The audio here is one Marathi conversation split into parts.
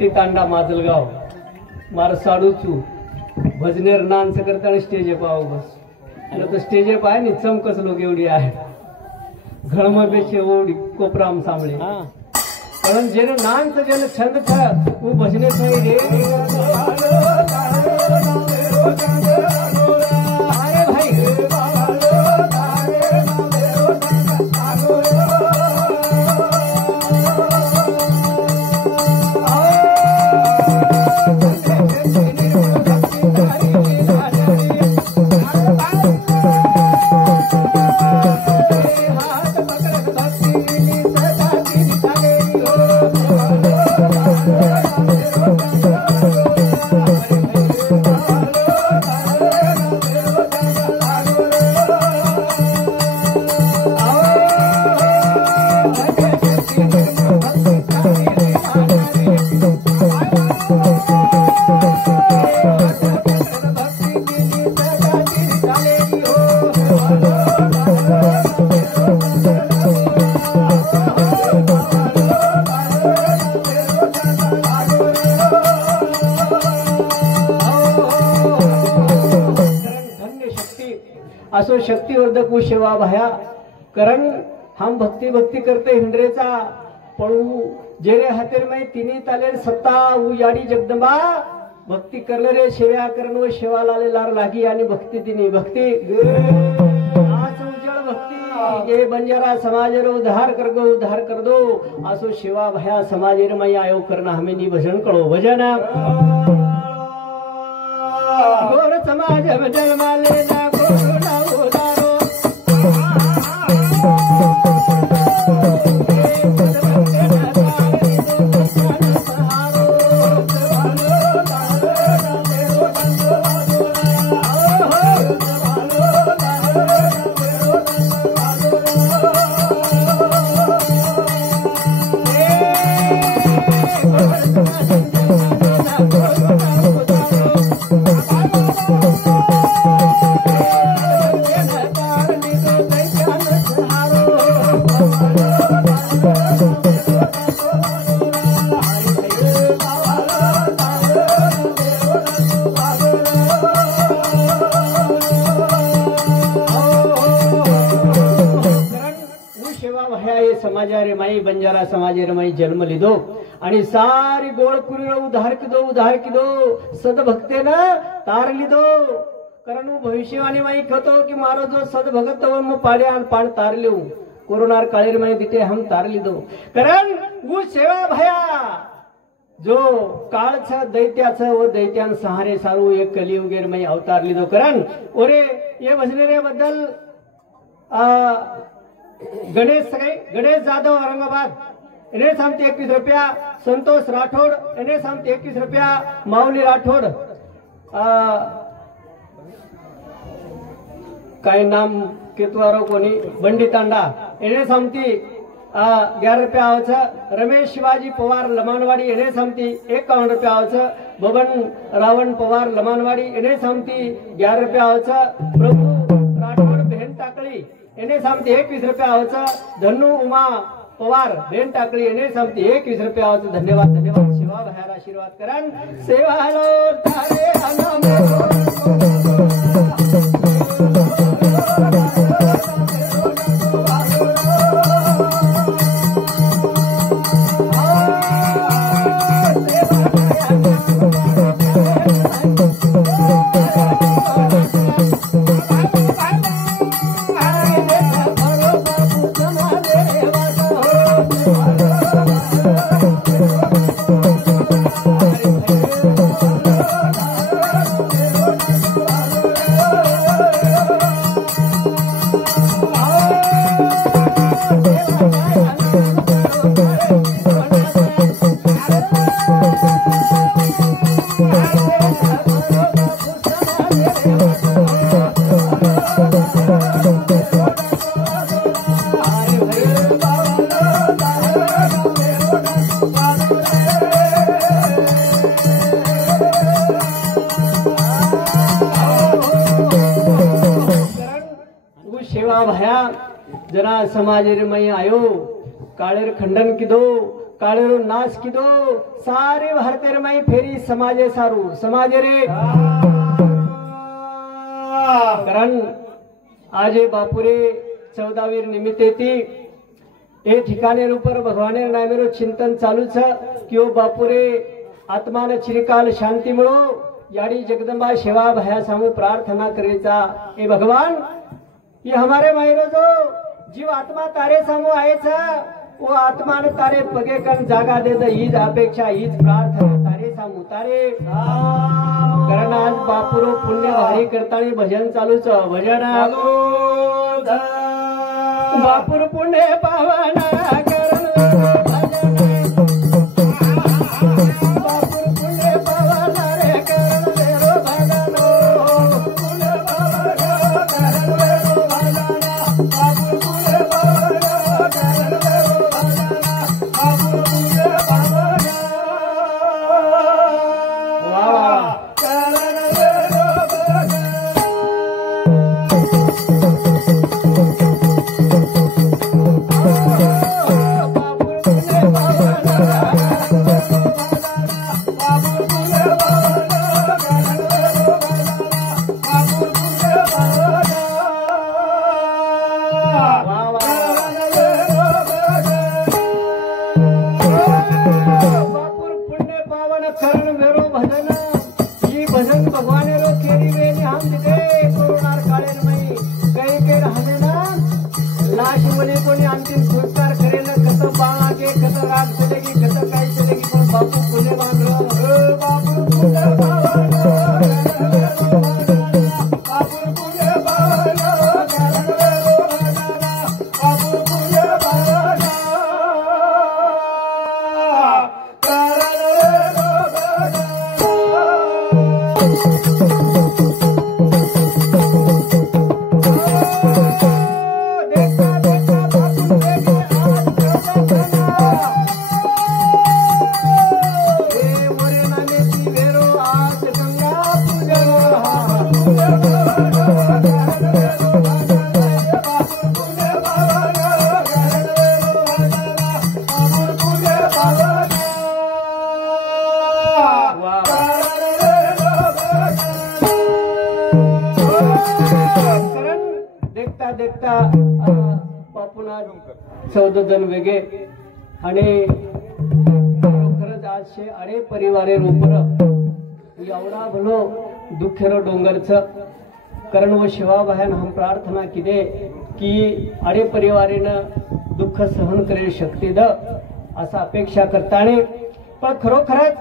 बंटी तांडा माजलगाव मार साडूचू भजनेर नांच करता स्टेज पाव बस आणि तो स्टेज पाय नि चमकच लोक एवढी आहे घळमबेचे एवढी कोपराम सामळे कारण जेने नांच जेने छंद था वो भजने सही रे अरे भाई असो शक्तिवर्धक वो सेवा भाया कारण हम भक्ति भक्ति करते हिंडरेचा पळू जेरे हातेर में तिनी तालेर सत्ता उ याडी जगदंबा भक्ति करले रे सेवा करण व सेवा लाले लार लागी आणि भक्ति तिनी भक्ति आज उजळ भक्ति ये बंजारा समाज रो उद्धार कर दो असो सेवा भाया समाज रे मैं आयो करना हमें नी भजन करो भजन गोर समाज में जन्मा लेना गोरा उदारो समाजारे माई बंजारा समाजेर माई जन्म लिदो आणि सारी गोळपुरी उद्धार किदो सदभक्ते ना तार लिदो कारण भविष्यवाणी माई खतो कि मारो जो सदभगत म पाडे आणि पाड तार लिऊ कोरोनार काळेर माई दिते हम तार लिदो कारण वो सेवा भया जो काळ छ दैत्याच व दैत्यान सहारे सारू एक कलियुगेर माई अवतार लिदो कारण ओरे ये भजनेरे बद्दल गणेश जाधव औरंगाबाद इन्हें सांगते 21 रुपया संतोष राठौड़ इन्हें सांगते 21 रुपया माऊली राठौड़ काय नाम केतवारो कोणी बंडी तांडा इन्हें सांगती 11 रुपया आवचा रमेश शिवाजी पवार लमानवाड़ी इन्हें सांगती 51 रुपया आवचा बबन रावण पवार लमानवाड़ी इन्हें सांगती 11 रुपया आवचा प्रभु राठौड़ बहन टाकळी इन्हें सांगते 21 रुपया आवचा धनु उमा पवार बेन टाकळी इन्हें सांगते 21 रुपया आवचा धन्यवाद सेवा भयार आशीर्वाद करन सेवा लो तारे सेवा भया जना समाज रे मई आयो काळेर खंडन किदो काळेरो नाश किदो सारे भारतेर माई फेरी समाजे सारू समाजे रे कारण आजे बापुरे 14वीर निमित्त ती ए ठिकाणे रूपर भगवाने नामेरो चिंतन चालू छ किओ बापुरे आत्मान चिरकाल शांती मिळो याडी जगदंबा सेवा भया सामू प्रार्थना करेचा ए भगवान ये हमारे मायरो जो जीव आत्मा तारे सामू आहे छ वो आत्मा ने तारे पगे कन जागा दे द हीच अपेक्षा हीच प्रार्थना तारे सामू तारे कारण आज बापुरो पुण्य भारी करतानी भजन चालू छ भजन बापुर पुण्य पावना करण बापुर पुण्य पावना रे करण वेरो भजनो पुण्य पावना करण वेरो भजना बापुर पुण्य पावना करण वेरो भजना बापुर पुण्य पावना वाह करण वेरो भजना अंतिम संस्कार करेल कत बागे कत रात चलेगी कत काही चलेगी पण बापू पुणे बांधलं बापू पुणे बापू पुणे बापू पुणे देखता बापूना 14 जण वेगे आणि खरंच आजशे अडे परिवारे रोपर एवढा भलो दुःखेरो डोंगरच कारण व शिवाबायान हम प्रार्थना किदे की अडे परिवारेनं दुःख सहन करेल शक्ती द असा अपेक्षा करताने पण खरोखरच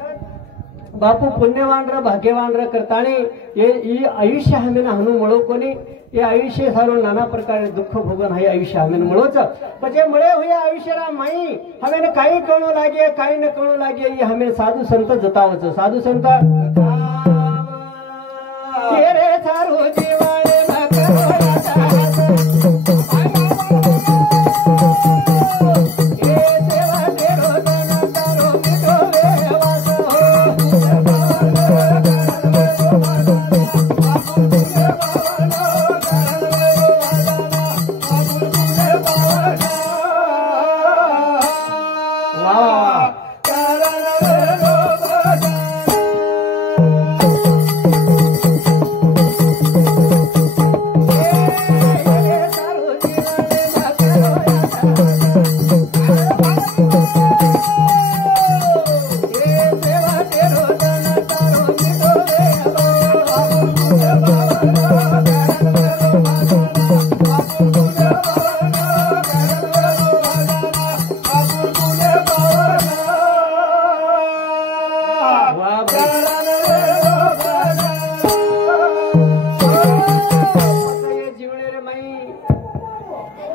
बापू पुण्यवान र भाग्यवान र करताने ये आयुष्य हमें हनु मळो कोणी ये आयुष्य सारो नाना प्रकार दुःख भोगन है आयुष्य हमें मळोच पछे मळे हुए आयुष्यरा माई हमें काही कळो लागे काही न कळो लागे ये हमें साधु संत जतावच साधु संत तेरे सारो जीवाए न करो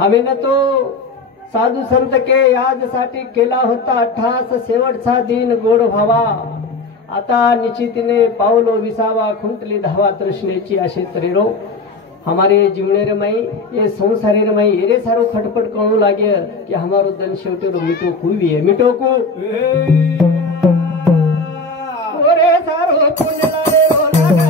हमें तो साधू संत के यादसाठी केला होता 18 शेवटचा दिन गोड व्हावा आता निश्चितीने पावलो विसावा खुंटली धावा तृष्णेची असे तरेरो हमारे जीवने रे मई ये संसारी रे मई एरे सारो खटपट कणू लागे कि हमारो दन शेवटे रो मिटो कुवी है मिटो को ओरे सारो पुण्य रे रो लागा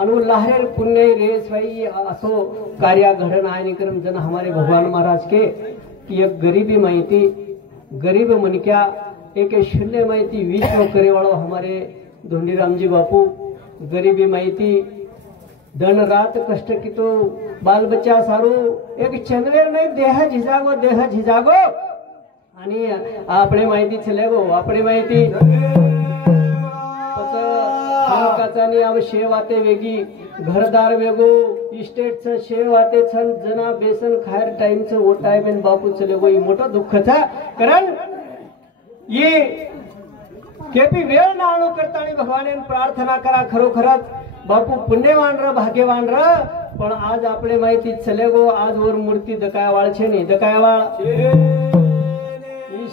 अनु लहरे पुण्य रेस भाई असो कार्य घड़न आय क्रम जन हमारे भगवान महाराज के कि एक गरीबी माहिती गरीब मन क्या एक शून्य माहिती विश्व करे वालों हमारे धोंडीराम जी बापू गरीबी माहिती दिन रात कष्ट की तो बाल बच्चा सारू एक चंद्रेर नहीं देह झिजागो आणि आपणे माहिती चले गो आपणे माहिती काचानी अब शेव आते वेगी घरदार वेगो इस्टेट च शेव आते छन जना बेसन खायर टाइम च वो टाइम इन बापू चले गो मोठा दुःख था कारण ये केपी वेळ नाणो करतानी भगवाने प्रार्थना करा खरोखरच बापू पुण्यवान र भाग्यवान र पण आज आपणे माहिती चले गो आज वर मूर्ती दकायवाळ छे नहीं दकायवाळ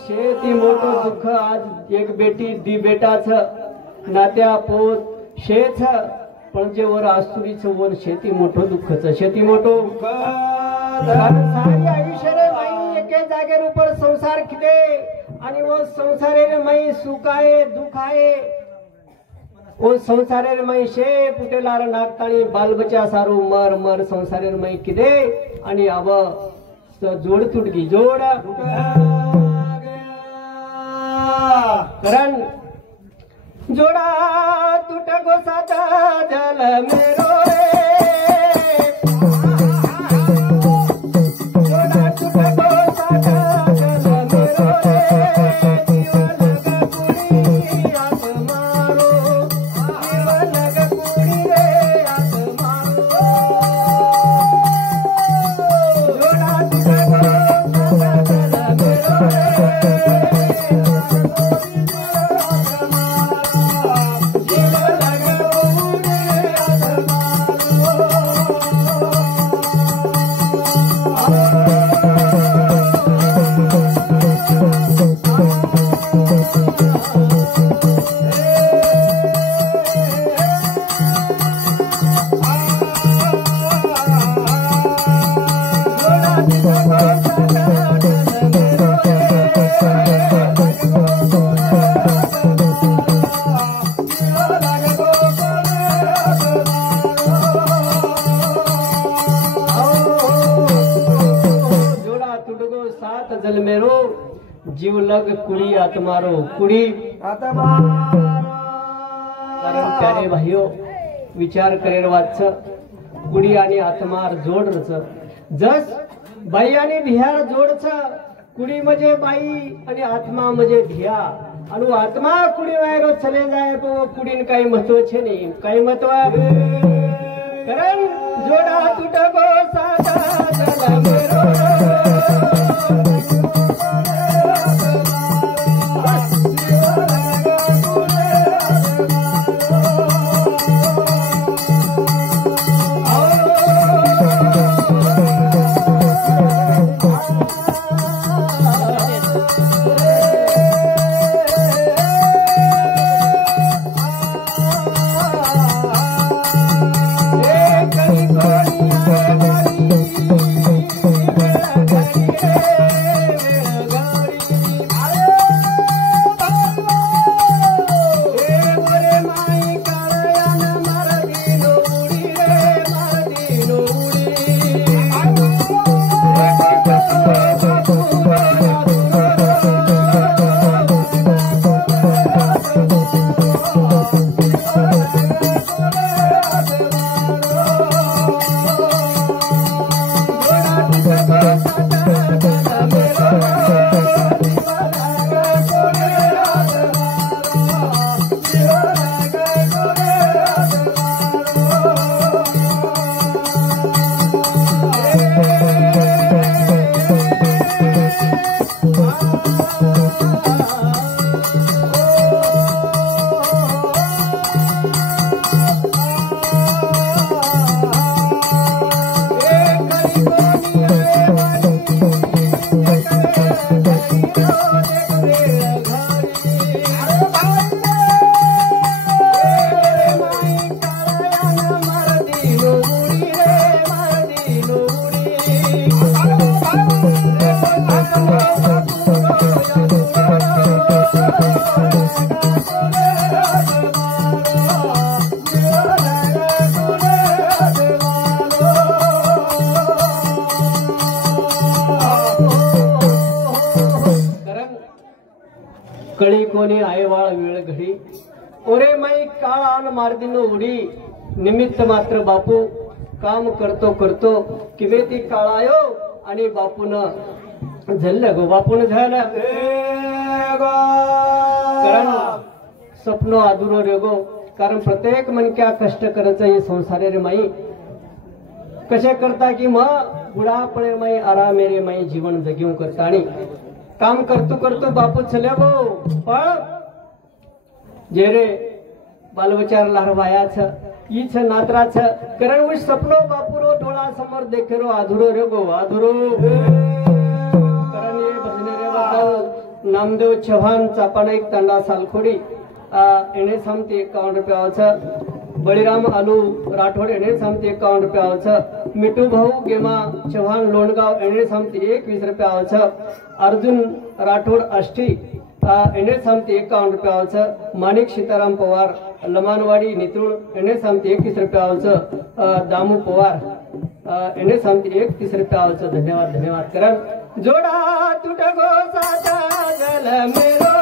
शेती मोठो दुःख आज एक बेटी दी बेटा छ नात्या पोत शेत पण जे वर आस्तुरीच वर शेती मोठो दुःख छ शेती मोठो सारी आयुष्य रे माई एके जागेर ऊपर संसार खिदे आणि वो संसारे रे माई सुख आहे दुःख आहे वो संसारे रे माई शे पुटेलार नागताणी बाल बच्चा सारू मर मर संसारे रे माई किदे आणि अब जोड तुटगी जोड करण जोड़ा टूट गो सादा जल मेरो जोड़ा टूट गो सादा जल मेरो जीवन आत मारो जीवन कुड़ी रे आत मारो जोड़ा टूट गो सादा जल जल मेरो जीव लग कुड़ी आत्मारो कुड़ी आत्मारो कारण प्यारे भाइयों विचार करेर वाच कुड़ी आणि आत्मार जोड रच जस बाई आणि धियार जोड छ कुड़ी म्हणजे बाई आणि आत्मा म्हणजे धिया अनु आत्मा कुड़ी वायरो चले जाए तो कुड़ीन काही महत्व छे नहीं काही महत्व कारण जोडा तुटगो सादा जल मेरो कळी कोणी आयवाळ वेळ घडी ओरे माई काळ आन मार्दिनो उडी निमित्त मात्र बापू काम करतो करतो किवे ती काळायो आणि बापून झल्लं गो बापून झालं कारण स्वप्न अधुरो रे गो कारण प्रत्येक मनक्या कष्ट करायचं हे संसारे रे माई कसे करता की मग बुढापणे माई आरामे रे माई जीवन जगीव करता आणि काम करतो करतो बापू चले गो पण जे रे बालविचार लहरवायाच ईच नात्राच कारण उस सपनो बापूरो डोळा समोर देखेरो अधुरो रे गो अधुरो कारण ये भजने रे बद्दल नामदेव चव्हाण चापाना एक तांडा सालखोडी एने सामते 51 रुपयाचं बळीराम आलू राठोड एने सामते 51 रुपयाचं मिठू भाऊ गेमा चव्हाण लोणगाव एने सामते 21 रुपयाचं अर्जुन राठोड आष्टी एने सामते 51 रुपयाचं माणिक सीताराम पवार लमानवाडी नितुळ एने सामते 21 रुपयाचं दामू पवार एने सामते 31 रुपयाचं धन्यवाद धन्यवाद करण जोडा तुटगो साता गल मेरो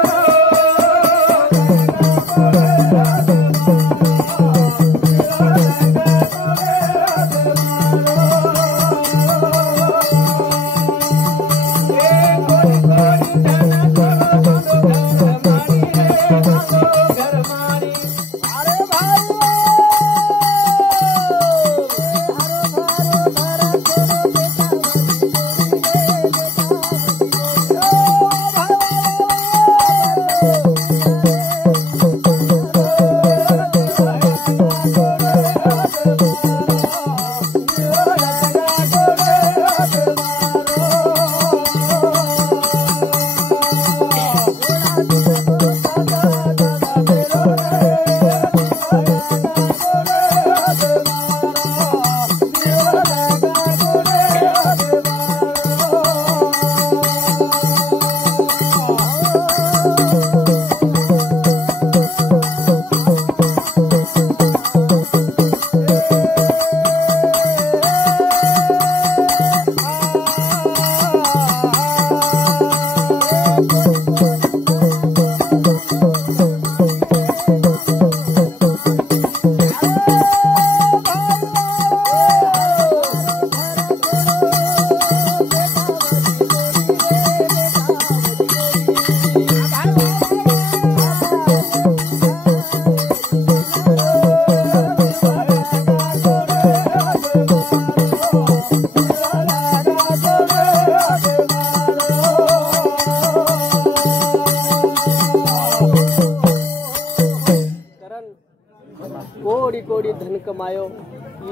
कोडी कोडी धन कमायो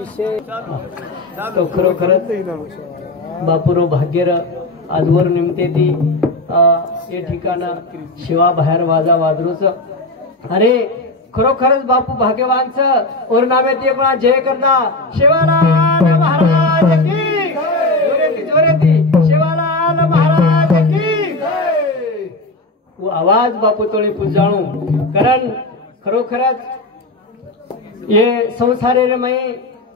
ईशे तो खरोखरच बापूरो भाग्यर आजवर निमते ती हे ठिकाण शिवा बाहेर वाजा वाजरूच अरे खरोखरच बापू भाग्यवानच और नामे ते पण जय करना शिवालाल महाराज की जोरेती जोरेती शिवालाल महाराज की जय वो आवाज बापू तोळी पुजाणू कारण खरोखरच ये संसारे रे मई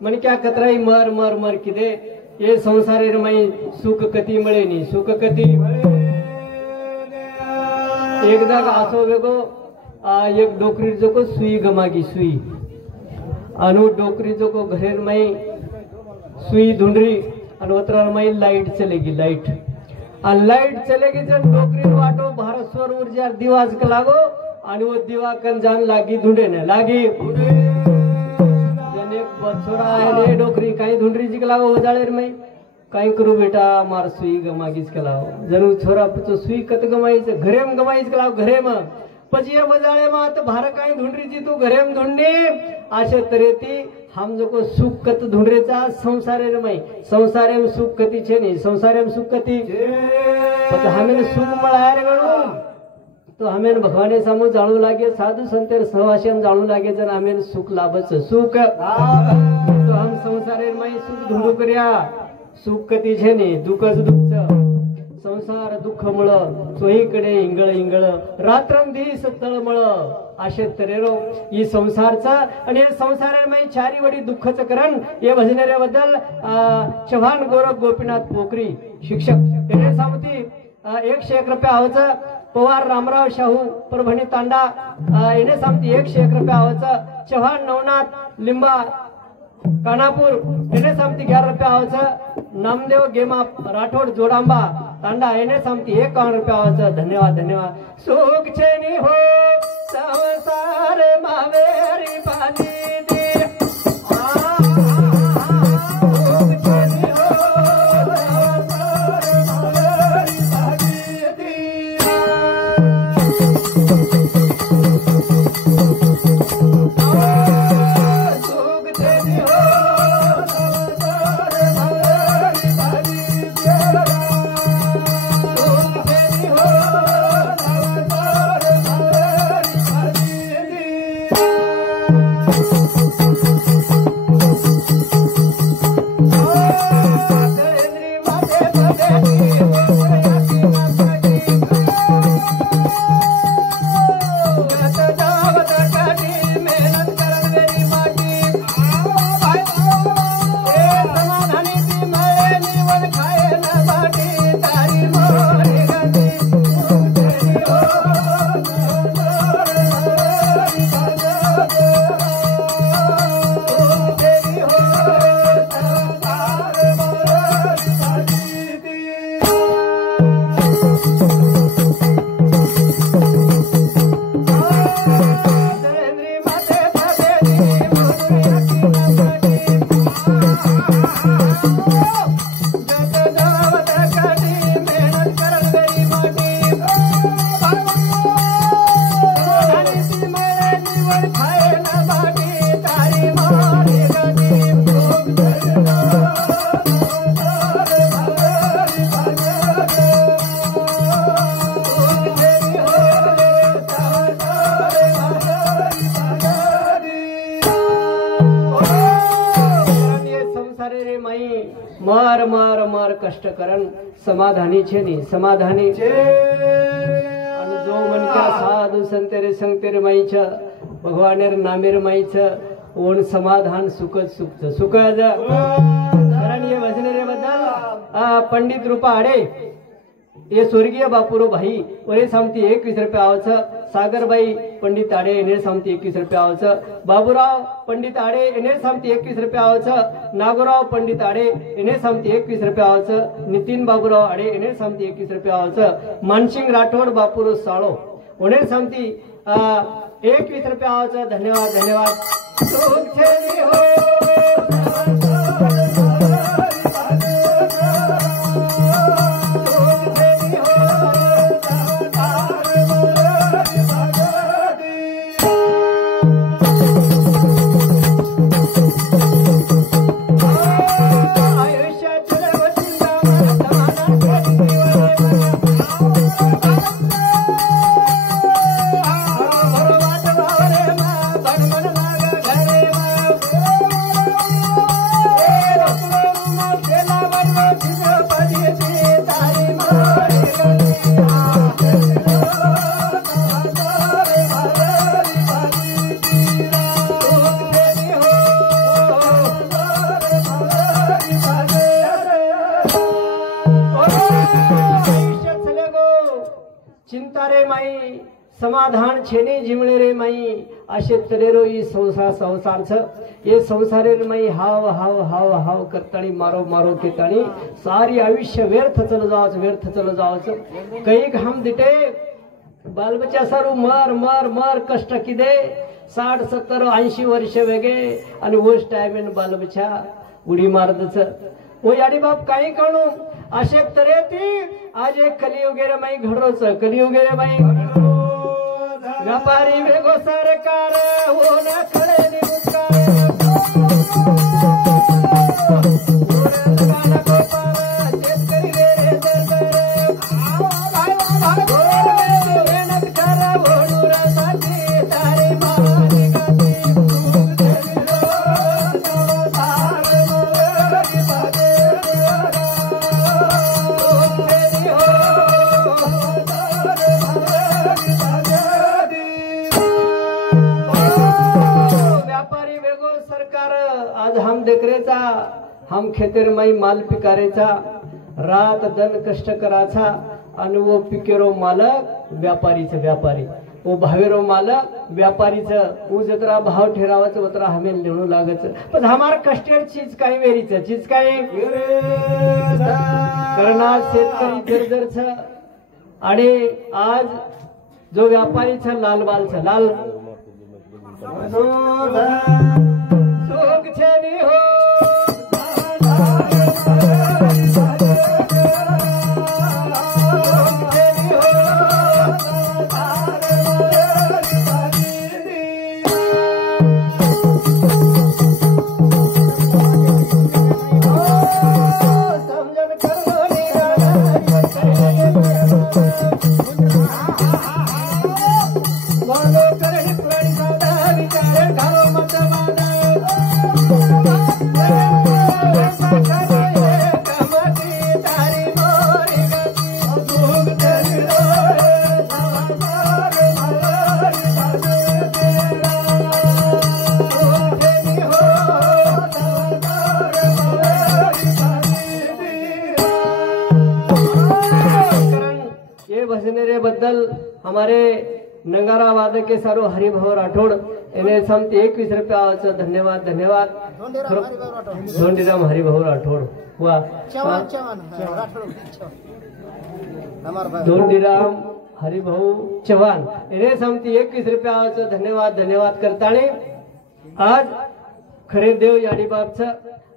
मन क्या कतराई मर मर मर किदे ये संसारे रे मई सुख कती मिळे नी सुख कती एकदा असो वेगो एक डोकरी जो को सुई गमागी सुई अनु डोकरी जो को घरे मई सुई ढूंढरी अनवतर मई लाइट चलेगी लाइट और लाइट चलेगी जब डोकरी वाटो भारत सौर ऊर्जा दिवाज का लागो आणि वो दिवा कन जान लागी ढूंढे ने लागी जने बछोरा आहे डोकरी काही ढूंढरी जी लावो उजाळे रे मई काही करू बेटा मार सुई गमागीच के लावो जरूर छोरा तो सुई कत गमाईच घरेम गमाईच के लावो घरेम પછી એ વજાળેમાં તો ભાર કાઈ ઢૂંઢરી તું ઘરેમ ઢૂંढी આશે તરેતી हम जो को सुख कत ढूंढरेचा संसारे रमाई संसारे में सुख कती छे नहीं संसारे में सुख कती तो हमें सुख मळाय रे गणू तो हमें भगवाने सामो जाणू लागे साधु संतेर सहवासन जाणू लागे जन हमें सुख लाभच सुख तो हम संसारे रमाई सुख ढूंढू कर्या सुख कती छे नहीं दुःखच दुःख संसार दुःख मुळ चोहीकडे इंगळ इंगळ रात्रंदिवस तळमळ आशे तरेरो ही संसारचा आणि संसारामध्ये चारी वडी दुःखच करण हे भजनेऱ्याबद्दल चव्हाण गोरख गोपीनाथ पोखरी शिक्षक त्याने सांगती 101 रुपया आवच पवार रामराव शाहू परभणी तांडा येणे सांगते 101 रुपया आवाचं. चव्हाण नवनाथ लिंबा कानापूर येणे सांगते 11 रुपया आवाचं. नामदेव गेमा राठोड जोडांबा तांडा येणे सांगते 51 रुपया आवाचं. धन्यवाद धन्यवाद. सुख छेनी हो संसार मावेरी पानी दे मार मार मार कष्ट करण समाधानी छे नी समाधानी छे. आणि जो म्हणता साधू संतेरे संतेरे माईच भगवानेर नामेर माईच ओण समाधान सुखच सुख सुख कारण ये भजनेरे बद्दल पंडित रूपा आडे ये स्वर्गीय बापुरो भाई वरे सामती 21 रुपया आवाचं. सागरबाई पंडित आडे येणे सामती 21 रुपया आवाचं. बाबूराव पंडित आडे येणे सामती 21 रुपया आवाचं. नागोराव पंडित आडे येणे सामती 21 रुपया आवाचं. नितीन बाबूराव आडे येणे सामती 21 रुपया आवाचं. मानसिंग राठोड बापुरो साळो ओणे सामती 21 रुपया आवाचं. धन्यवाद धन्यवाद. चिंतारे माई समाधान छेने जिमळे रे माई असे तरेरो ई संसार संसारच ये संसारे माई हाव हाव हाव हाव करतानी मारो मारो केतानी सारी आयुष्य व्यर्थ चल जावच काही घाम दिटे बाल बच्चा सारू मर मर मर कष्ट किदे 60 70 80 वर्ष वेगे आणि वोस्ट टाइम बाल बच्चा उडी मारदच ओ याडी बाप काही काणू असे तरे ती आज एक कलियुगे रे माई घडरोच कलियुगे रे माई व्यापारी वेगो सरकार हो ना खळे निमुकार हम खेतेर माई माल पिकारेचा रात दन कष्ट कराचा आणि वो पिकेरो मालक व्यापारीचं व्यापारी वो भावेरो मालक व्यापारीचं ऊ जत्रा भाव ठेरावाचं वत्रा हमें लिहू लागायचं पण हमार कष्टेर चीज काही वेरीचं चीज काही कारण आज शेतकरी जर्जरचं आणि आज जो व्यापारीचं लालबालचं लाल सोगछनी हो बद्दल हमारे नंगारा वादक के सारो हरिभाऊ राठोड इन्हें समती 21 रुपया धन्यवाद धन्यवाद धोंडीराम हरिभाऊ राठोड वाह धोंडीराम हरिभाऊ चव्हाण इन्हें समती 21 रुपया धन्यवाद धन्यवाद करताने आज खरे देव याडी बापचं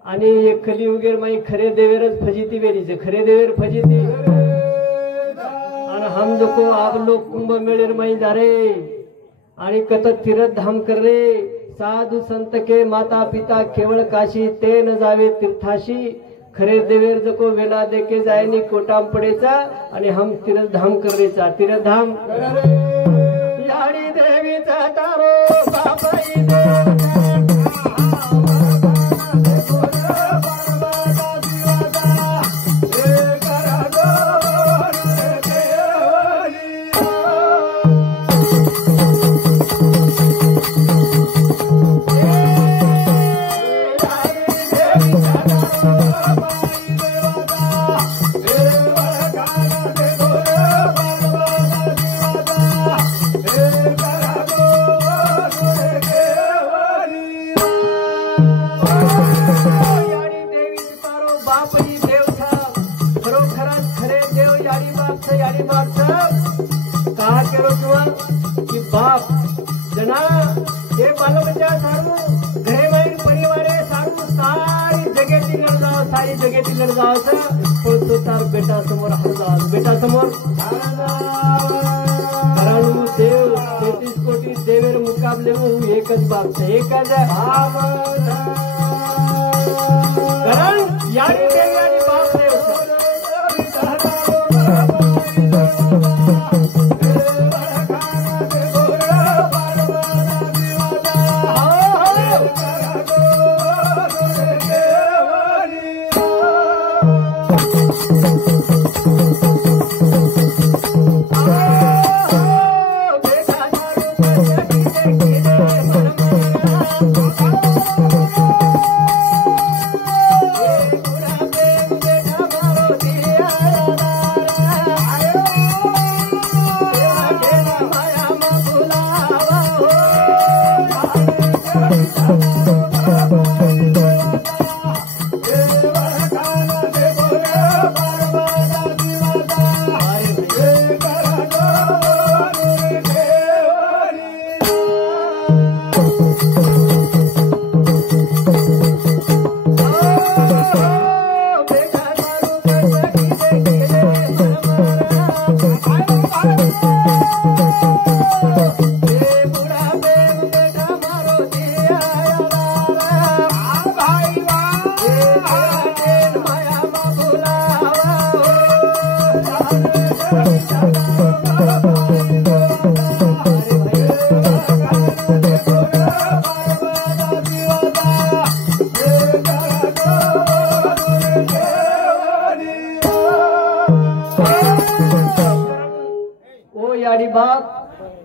आणि एक कलियुगेर माई खरे देवेरच फजिती वेरीचे खरे देवेर फजिती हम लोग आप लोग कुंभ मेळेर माई जा रे आणि कत तीर्थ धाम कर रे साधु संत के माता पिता केवळ काशी ते न जावे तीर्थाशी खरे देवेर जको वेला देके जायनी कोटाम पडेचा आणि हम तीर्थ धाम कर रेचा तीर्थ धाम याडी देवीचा तारो बाबाई बाप जना हे बालबच्चा सारू घरे वैर परिवारे सारू सारी जगेती लढ जावचं पण तो तार बेटा समोर हरजाव बेटा समोर कारण देव 33 कोटी देवेर मुकाबले एकच बाप एकच भाव कारण याडी देव याडी बाप देव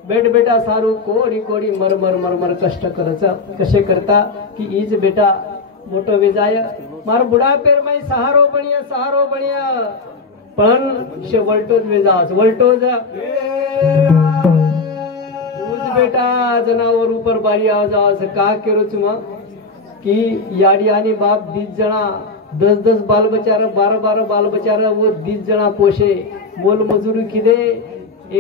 बेट बेटा सारू कोडी कोडी मरमर मरमर कष्ट करायचं कसे करता की ईज बेटा मोठो विजाय मार बुढ़ापेर में सहारो बनिया पण शे वलटोज वेजास वलटोज उज बेटा जनावर ऊपर बारी आवाज का केरो चुमा कि याडी आणि बाप 20 जना 10 बाल बचार 12 बाल बचार वो 20 जना पोषे मोल मजुरी किदे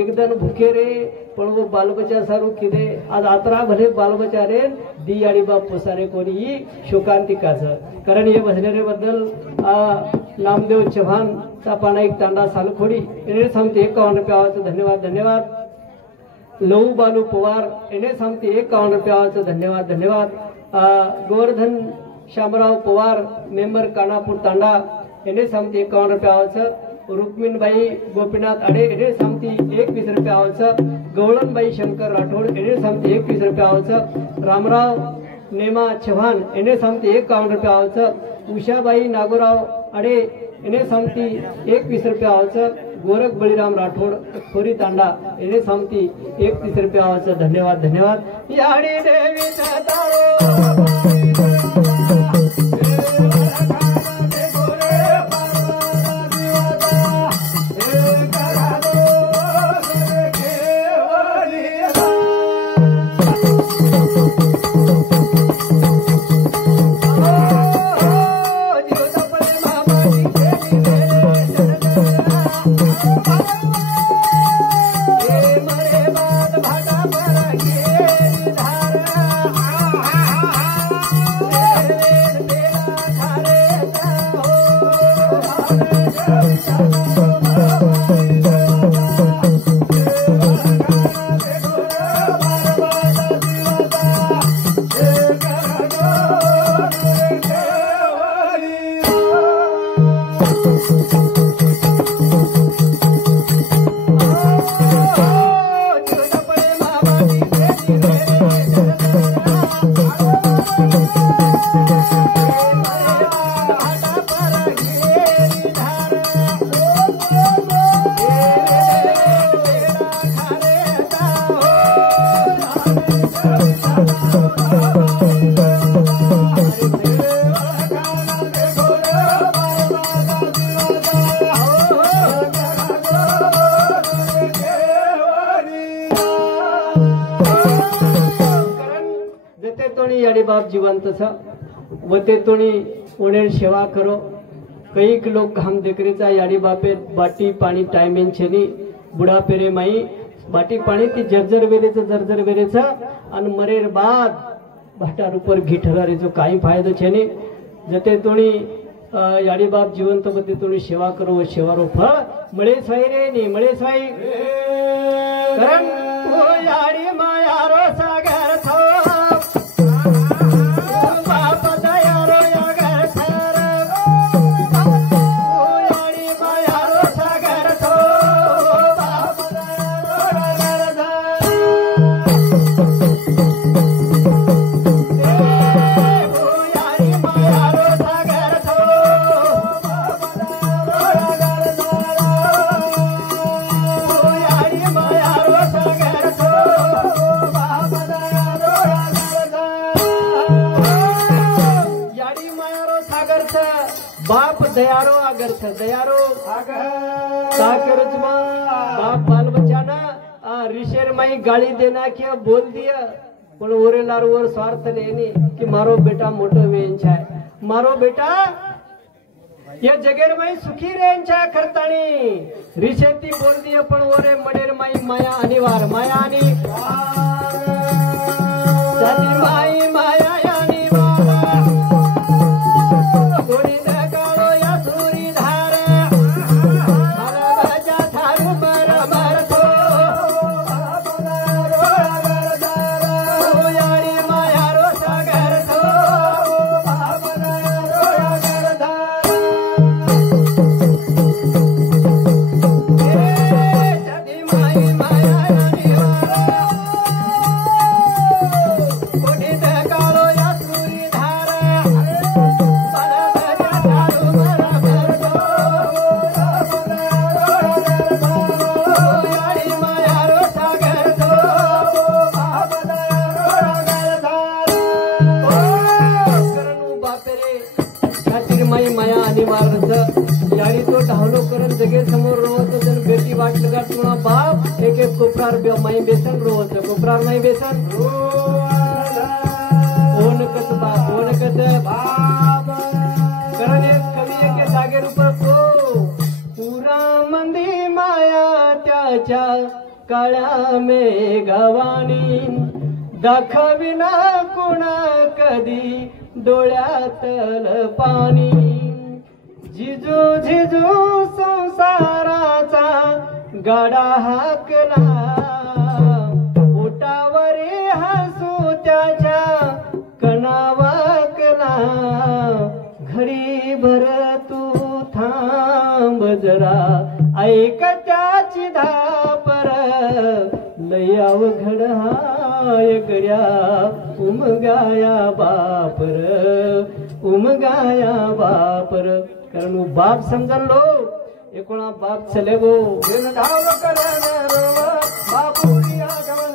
एकदन भूखे रे पण वो बाल बच्चा सारू किदे आज आतरा भले बाल बच्चा रे दी याडी बाप पोसारे कोणी शोकांतिकाच कारण हे भजनेरे बद्दल नामदेव चव्हाण चा पाना एक तांडा सालखोडी एने सांगते 51 रुपयाचं धन्यवाद धन्यवाद लहू बालू पवार एने सांगते 51 रुपयाचं धन्यवाद धन्यवाद गोवर्धन शामराव पवार मेंबर कानापूर तांडा एने सांगते 51 रुपयाचं रुक्मिणबाई गोपीनाथ अडे एने सांगते 21 रुपयाचं गवळणबाई शंकर राठोड एने सांगते 21 रुपयाचं रामराव नेमा चव्हाण एने सांगते 51 रुपयाचं उषाबाई नागोराव अडे एने सांगते 21 रुपयाचं गोरख बळीराम राठोड खोरी तांडा एने सांगते 31 रुपयाचं धन्यवाद धन्यवाद याडी देवी बाप जीवंत सा वते तोणी उन्हें सेवा करो कई लोग हम देखरेचा याडी बापे बाटी पाणी टाइमेन छेनी बुढ़ा पेरे माई बाटी पाणी ती जर्जर वेरेचा आणि मरेर बाद भाटार ऊपर घिठरारे जो काही फायदो छेनी जते तोणी याडी बाप जीवंत वते तोणी सेवा करो सेवारो फळ मळे स्वाई रे नी मळे स्वाई कारण ओ याडी मायारो सागर थो बाप दयारो आगर छ दयारो आगर बाप बाल बच्चा ना ऋषेर माई गाड़ी देना क्या बोल दिया पण ओरेलार वर स्वार्थ लेनी कि मारो बेटा मोटो वेन छाय मारो बेटा ये जगेर माई सुखी रेन छाय करतानी ऋषेती बोल दिया पण ओरे मडेर माई माया अनिवार माया आणि जाती माई माया कालो वापरार नाही बेसन ओनकत बाप ओनकत बाप कारण एक कवी एके जागे रूपतो पुरा मंदी माया त्याच्या काळ्या मेघवाणी दाखविना कोणा कधी डोळ्यातल पाणी जिजू जिजू संसाराचा गाडा हाकला पोटावरी हसू त्याच्या कणावाकला घडी भर तू थांब जरा ऐक त्याची धापर लय अवघड हाय गड्या उमगाया बापर कारण बाप समजलो एकोणा बाप चले गो धाव करण बाबुरिया गवन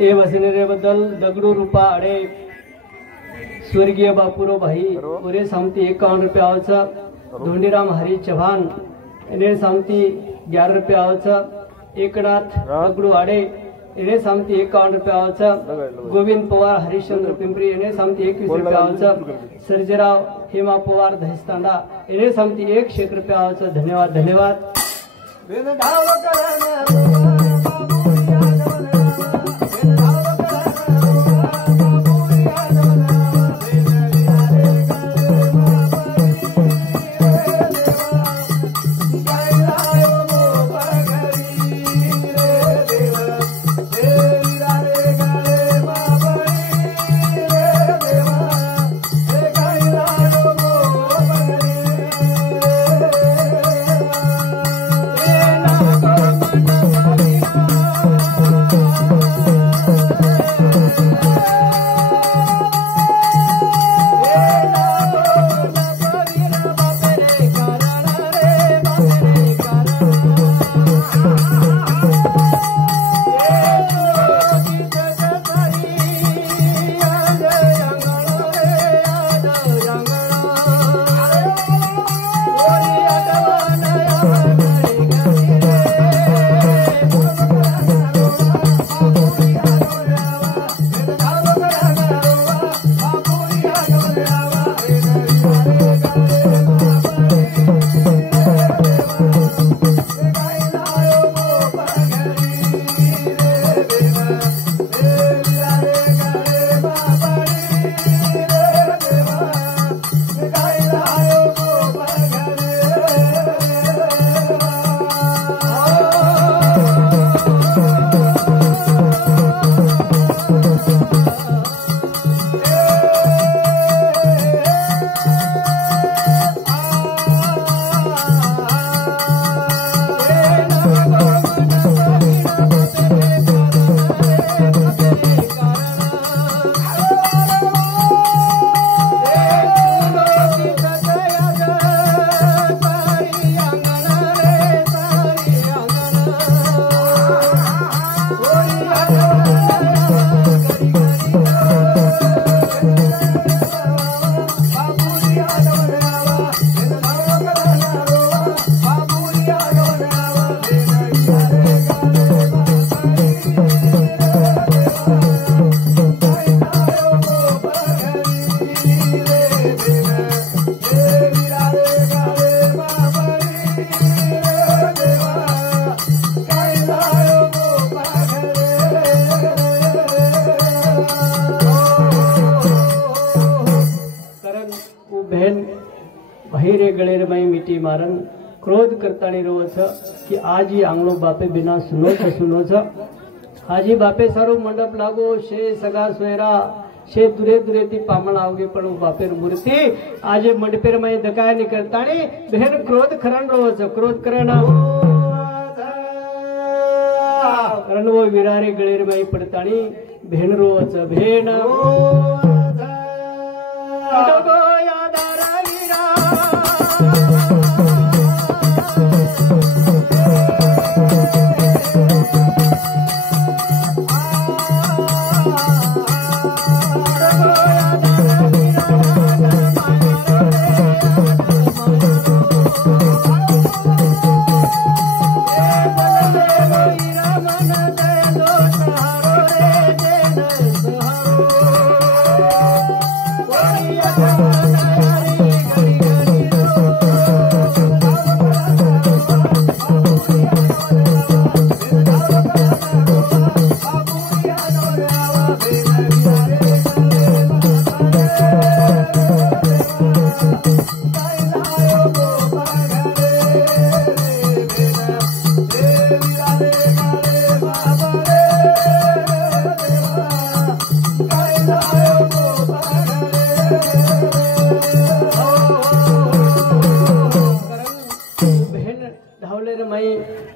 ए वसनेरे बद्दल दगडू रूपा अडे स्वर्गीय बापुरो भाई पुरे सांगती 51 रुपये आवचा धोंडीराम हरी चव्हाण इने सांगती 11 रुपये आवचा एकनाथ दगडू आडे इने सांगती 51 रुपये आवचा गोविंद पवार हरिश्चंद्र पिंपरी इने सांगती 21 रुपये आवचा सर्जेराव हेमा पवार दहिस्तांडा इने सांगती 100 रुपये आवचा धन्यवाद धन्यवाद बहिरे गळेर मई मिटी मारन क्रोध करतानी रोव छ कि आजी आंगलो बापे बिना सुनो छ आजी बापे सारो मंडप लागो शे सगा सोयरा शे दुरे दुरे ती पामण आवगे पण बापेर मूर्ति आजे मंडपेर मई दकाय नि करतानी बहन क्रोध करन रोव छ क्रोध करन कारण वो विरारे गळेर मई पडतानी भेण रोच भेण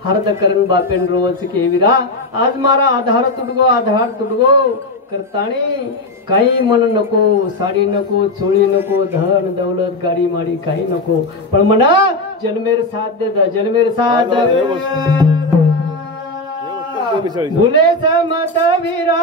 हरद करण बापेन रोज के विरा आज मारा आधार तुटगो करताणी काही मन नको साडी नको चोळी नको धन दौलत गाडी माडी काही नको पण म्हणा जन्मेर साथ दे जन्मेर साथ भुलेच मत विरा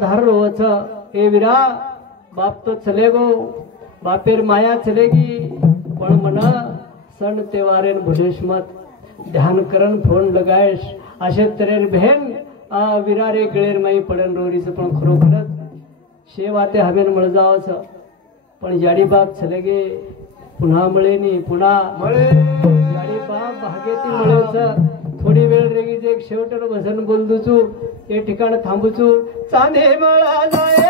धार रोच हे विरा बाप तो चले गो बापेर माया चलेगी पण मन सण तेवारेन भुलेश मत ध्यान करन फोन लगायश असे तरेर बहन विरा रे गळेर माई पडन रोरीच पण खरोखरच शेवाते हवेन मळ जावच पण जाडी बाप चले गे पुन्हा मळेनी पुन्हा जाडी बाप भागेती मळेच थोडी वेळ रेगीच एक शेवटर भजन बोलदुचू ते ठिकाण थांबूचू चांदे मळा जाय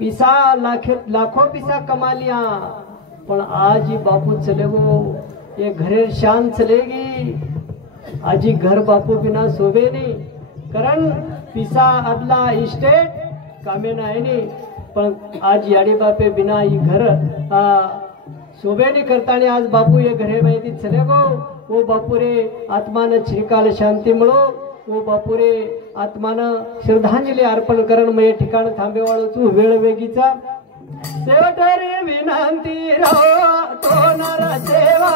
पिसा लाखों पिसा कमा लिया, पण आज ही बापू चले गो, ये घरेर शान चलेगी। आज ही घर बापू बिना शोभे नहीं, कारण पिसा आदला इस्टेट कामे नाही नहीं, पण आज याडी बापे बिना ही घर शोभे नहीं करता। आज बापू ये घरे माहिती चले गो, वो बापू रे आत्मान चिरकाल शांती मिळो, वो बापू रे आत्मान श्रद्धांजली अर्पण करण मैं ठिकाण थांबे वाळो तू वेळ वेगीचा सेवटरे विनंती राव तो नर सेवा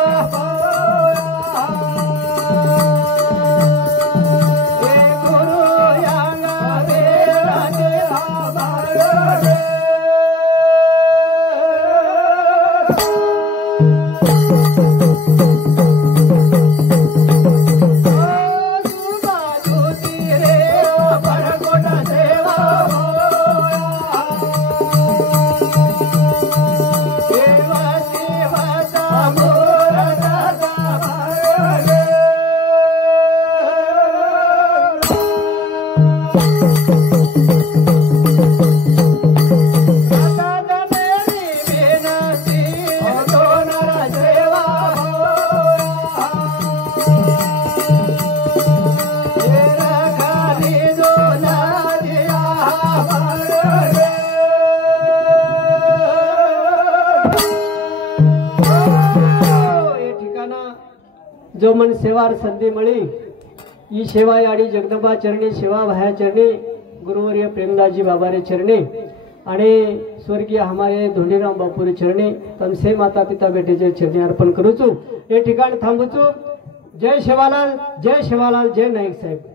जो मन सेवार संधी मिली ही सेवा याडी जगदंबा चरणी सेवा भाया चरणी गुरुवर्य प्रेमदासजी बाबारे चरणी आणि स्वर्गीय हमारे धोंडीराम बापूरे चरणी तमसे माता पिता बेटेचे चरणी अर्पण करूचू ये ठिकाण थांबूचू। जय शिवालाल जय शिवालाल जय नाईक साहेब।